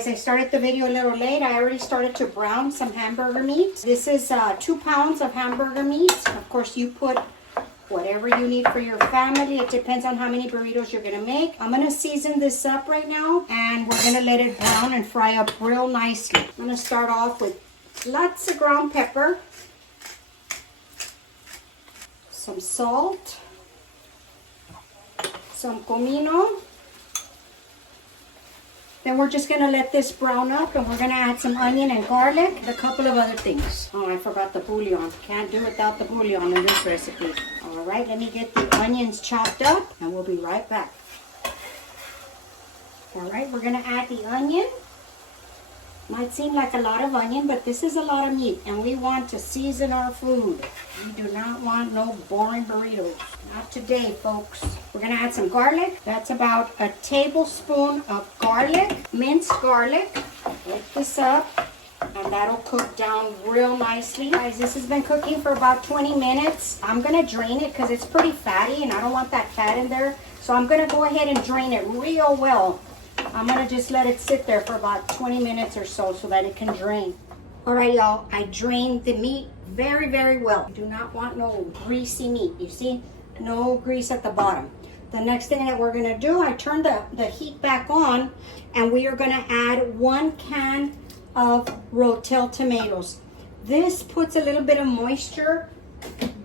guys, I started the video a little late. I already started to brown some hamburger meat. This is 2 pounds of hamburger meat. Of course, you put whatever you need for your family. It depends on how many burritos you're gonna make. I'm gonna season this up right now, and we're gonna let it brown and fry up real nicely. I'm gonna start off with lots of ground pepper, some salt, some comino. Then we're just gonna let this brown up, and we're gonna add some onion and garlic, and a couple of other things. Oh, I forgot the bouillon. Can't do without the bouillon in this recipe. All right, let me get the onions chopped up, and we'll be right back. All right, we're gonna add the onion. Might seem like a lot of onion, but this is a lot of meat, and we want to season our food. We do not want no boring burritos. Not today, folks. We're gonna add some garlic. That's about a tablespoon of garlic, minced garlic. Whip this up, and that'll cook down real nicely. Guys, this has been cooking for about 20 minutes. I'm gonna drain it because it's pretty fatty, and I don't want that fat in there. So I'm gonna go ahead and drain it real well. I'm gonna just let it sit there for about 20 minutes or so that it can drain. All right, y'all, I drained the meat very, very well. You do not want no greasy meat. You see, no grease at the bottom. The next thing that we're gonna do, I turned the heat back on, and we are gonna add 1 can of Rotel tomatoes. This puts a little bit of moisture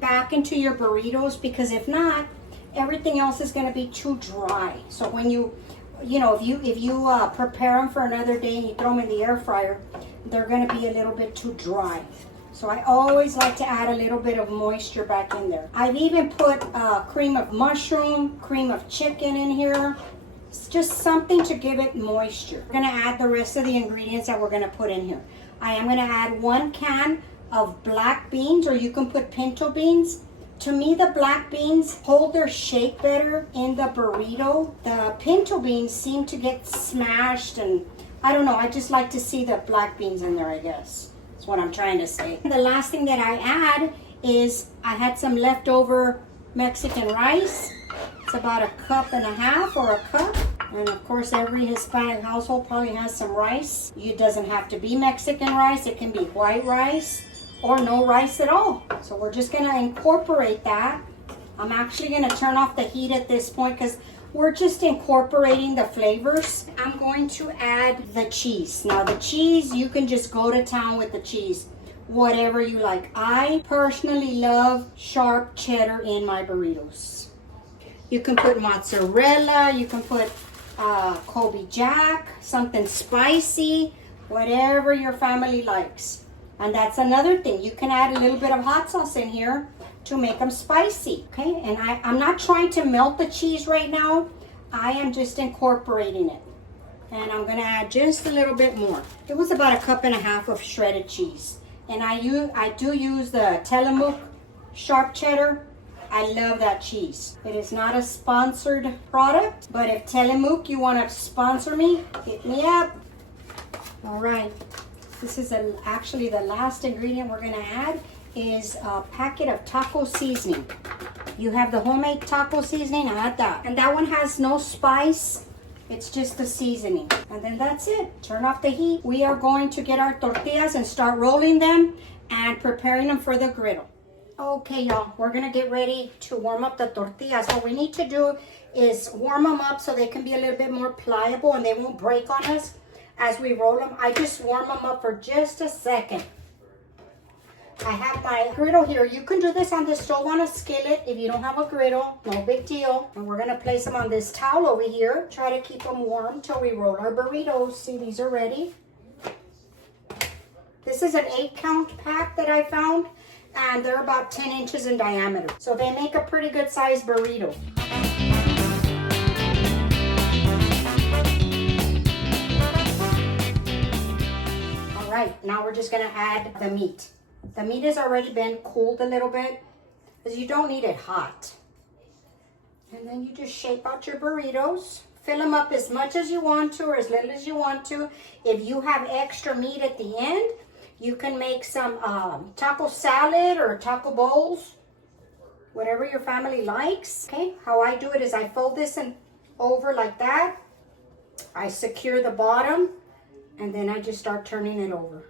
back into your burritos, because if not, everything else is gonna be too dry. So when you know, if you prepare them for another day and you throw them in the air fryer, they're going to be a little bit too dry. So I always like to add a little bit of moisture back in there. I've even put cream of mushroom, cream of chicken in here. It's just something to give it moisture. We're going to add the rest of the ingredients that we're going to put in here. I am going to add 1 can of black beans, or you can put pinto beans. To me, the black beans hold their shape better in the burrito. The pinto beans seem to get smashed, and I don't know, I just like to see the black beans in there, I guess. That's what I'm trying to say. The last thing that I add is I had some leftover Mexican rice. It's about 1.5 cups or a cup. And of course, every Hispanic household probably has some rice. It doesn't have to be Mexican rice. It can be white rice or no rice at all. So we're just gonna incorporate that. I'm actually gonna turn off the heat at this point because we're just incorporating the flavors. I'm going to add the cheese. Now the cheese, you can just go to town with the cheese, whatever you like. I personally love sharp cheddar in my burritos. You can put mozzarella, you can put Kobe Jack, something spicy, whatever your family likes. And that's another thing. You can add a little bit of hot sauce in here to make them spicy, okay? And I'm not trying to melt the cheese right now. I am just incorporating it. And I'm gonna add just a little bit more. It was about 1.5 cups of shredded cheese. And I do use the Tillamook sharp cheddar. I love that cheese. It is not a sponsored product, but if Tillamook, you wanna sponsor me, hit me up. All right. This is actually the last ingredient we're gonna add is a packet of taco seasoning. You have the homemade taco seasoning, add that. And that one has no spice, it's just the seasoning. And then that's it, turn off the heat. We are going to get our tortillas and start rolling them and preparing them for the griddle. Okay, y'all, we're gonna get ready to warm up the tortillas. What we need to do is warm them up so they can be a little bit more pliable and they won't break on us as we roll them. I just warm them up for just a second. I have my griddle here. You can do this on the stove on a skillet if you don't have a griddle, no big deal. And we're gonna place them on this towel over here. Try to keep them warm till we roll our burritos. See, these are ready. This is an 8-count pack that I found, and they're about 10 inches in diameter. So they make a pretty good sized burrito. Right, now we're just gonna add the meat. The meat has already been cooled a little bit because you don't need it hot. And then you just shape out your burritos. Fill them up as much as you want to or as little as you want to. If you have extra meat at the end, you can make some taco salad or taco bowls, whatever your family likes. Okay, how I do it is I fold this over like that. I secure the bottom And then I just start turning it over.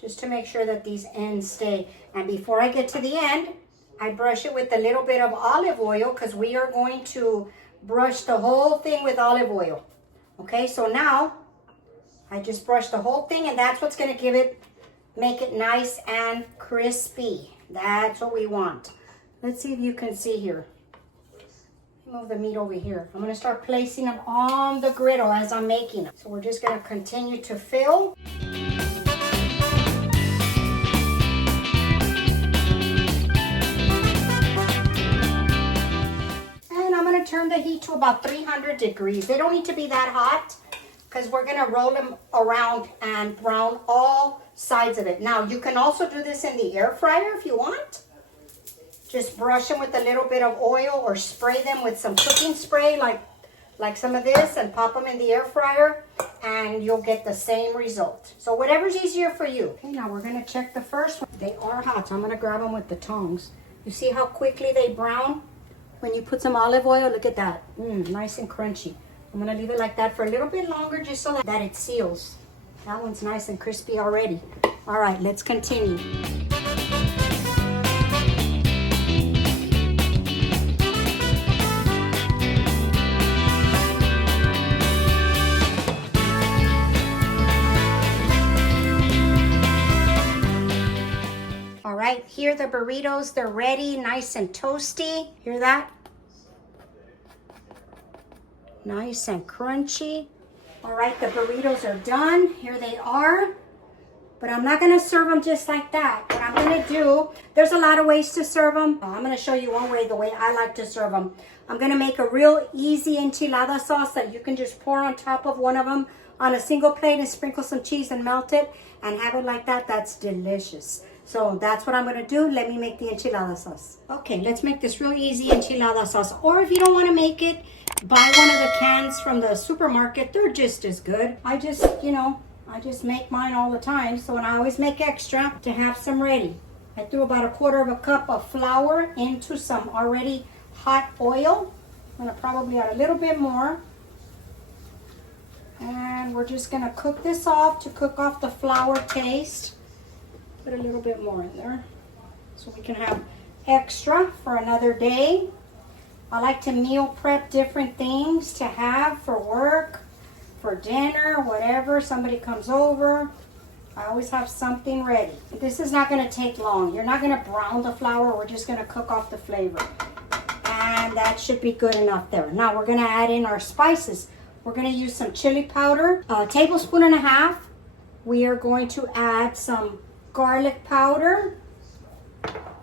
Just to make sure that these ends stay. And before I get to the end, I brush it with a little bit of olive oil because we are going to brush the whole thing with olive oil. Okay, so now I just brush the whole thing, and that's what's going to make it nice and crispy. That's what we want. Let's see if you can see here. Move the meat over here. I'm going to start placing them on the griddle as I'm making them. So we're just going to continue to fill. And I'm going to turn the heat to about 300 degrees. They don't need to be that hot because we're going to roll them around and brown all sides of it. Now, you can also do this in the air fryer if you want. Just brush them with a little bit of oil or spray them with some cooking spray like some of this and pop them in the air fryer and you'll get the same result. So whatever's easier for you. Okay, now we're going to check the first one. They are hot, so I'm going to grab them with the tongs. You see how quickly they brown? When you put some olive oil, look at that. Nice and crunchy. I'm going to leave it like that for a little bit longer just so that it seals. That one's nice and crispy already. All right, let's continue. All right, here the burritos, they're ready, nice and toasty. Hear that? Nice and crunchy. All right, the burritos are done. Here they are. But I'm not gonna serve them just like that. What I'm gonna do, there's a lot of ways to serve them. I'm gonna show you one way, the way I like to serve them. I'm gonna make a real easy enchilada sauce that you can just pour on top of one of them on a single plate and sprinkle some cheese and melt it and have it like that. That's delicious. So that's what I'm gonna do. Let me make the enchilada sauce. Okay, let's make this real easy enchilada sauce. Or if you don't wanna make it, buy one of the cans from the supermarket. They're just as good. I just make mine all the time. So, and I always make extra to have some ready. I threw about a quarter of a cup of flour into some already hot oil. I'm gonna probably add a little bit more. And we're just gonna cook this off to cook off the flour taste. Put a little bit more in there so we can have extra for another day. I like to meal prep different things to have for work, for dinner, whatever. Somebody comes over, I always have something ready. This is not going to take long. You're not going to brown the flour. We're just going to cook off the flavor. And that should be good enough there. Now we're going to add in our spices. We're going to use some chili powder, a tablespoon and a half. We are going to add some garlic powder.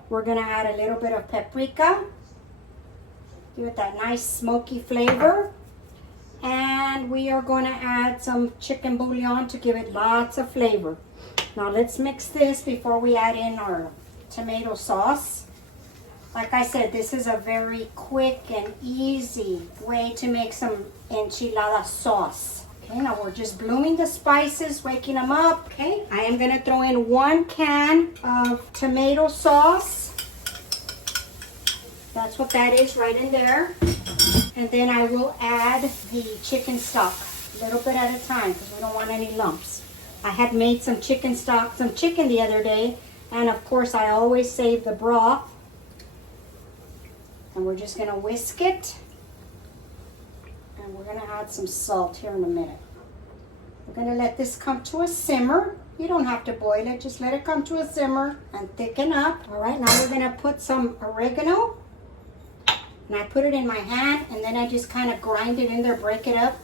We're going to add a little bit of paprika. Give it that nice smoky flavor. And we are going to add some chicken bouillon to give it lots of flavor. Now let's mix this before we add in our tomato sauce. Like I said, this is a very quick and easy way to make some enchilada sauce. Okay, now we're just blooming the spices, waking them up. Okay, I am going to throw in 1 can of tomato sauce. That's what that is right in there. And then I will add the chicken stock, a little bit at a time because we don't want any lumps. I had made some chicken stock, some chicken the other day, and of course I always save the broth. And we're just gonna whisk it. And we're gonna add some salt here in a minute. We're gonna let this come to a simmer. You don't have to boil it, just let it come to a simmer and thicken up. All right, now we're gonna put some oregano. And I put it in my hand and then I just kind of grind it in there, break it up.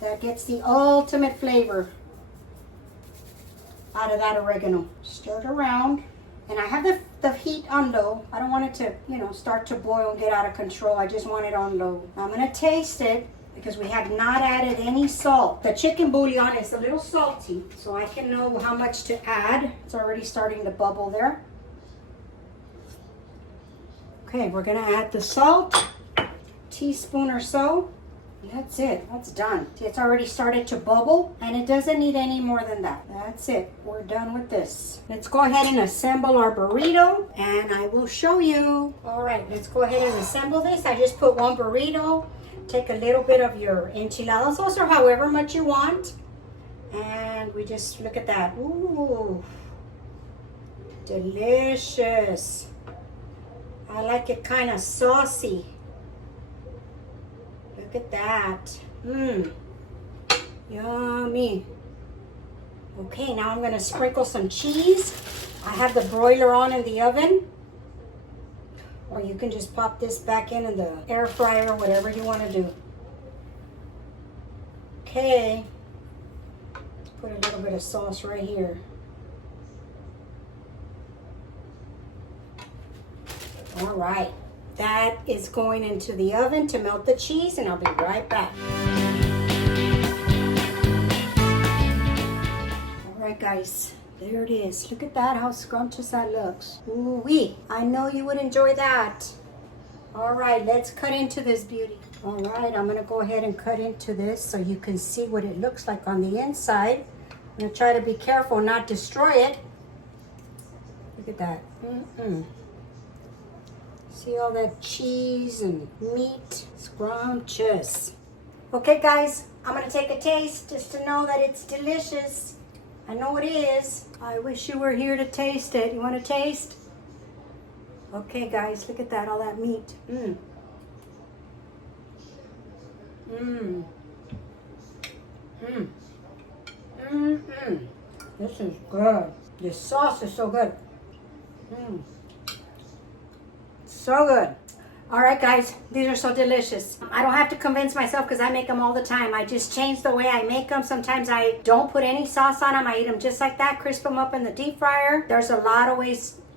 That gets the ultimate flavor out of that oregano. Stir it around. And I have the heat on low. I don't want it to, start to boil and get out of control. I just want it on low. I'm going to taste it because we have not added any salt. The chicken bouillon is a little salty, so I can know how much to add. It's already starting to bubble there. Okay, we're going to add the salt, teaspoon or so. That's it. That's done. See, it's already started to bubble, and it doesn't need any more than that. That's it. We're done with this. Let's go ahead and assemble our burrito, and I will show you. All right, let's go ahead and assemble this. I just put one burrito. take a little bit of your enchilada sauce or however much you want. And we just, look at that. Ooh, delicious. I like it kind of saucy. Look at that. Mmm. Yummy. Okay, now I'm going to sprinkle some cheese. I have the broiler on in the oven. Or you can just pop this back in the air fryer, whatever you want to do. Okay. Put a little bit of sauce right here. All right. That is going into the oven to melt the cheese, and I'll be right back. All right, guys. There it is. Look at that, how scrumptious that looks. Ooh-wee. I know you would enjoy that. All right, let's cut into this beauty. All right, I'm gonna go ahead and cut into this so you can see what it looks like on the inside. I'm gonna try to be careful, not destroy it. Look at that. See all that cheese and meat? Scrumptious. Okay, guys, I'm gonna take a taste just to know that it's delicious. I know it is. I wish you were here to taste it. You want to taste? Okay, guys, look at that, all that meat. This is good. This sauce is so good. So good. All right, guys, these are so delicious. I don't have to convince myself because I make them all the time. I just change the way I make them. Sometimes I don't put any sauce on them. I eat them just like that, crisp them up in the deep fryer. There's a lot of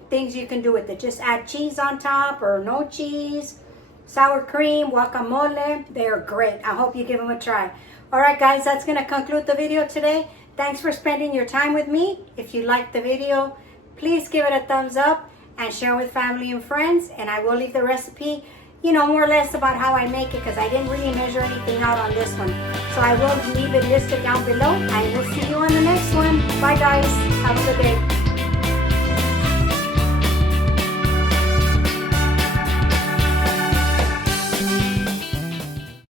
things you can do with it. Just add cheese on top or no cheese, sour cream, guacamole. They are great. I hope you give them a try. All right, guys, that's going to conclude the video today. Thanks for spending your time with me. If you liked the video, please give it a thumbs up and share with family and friends. And I will leave the recipe, more or less about how I make it, because I didn't really measure anything out on this one. So I will leave it listed down below, and we'll see you on the next one. Bye, guys. Have a good day.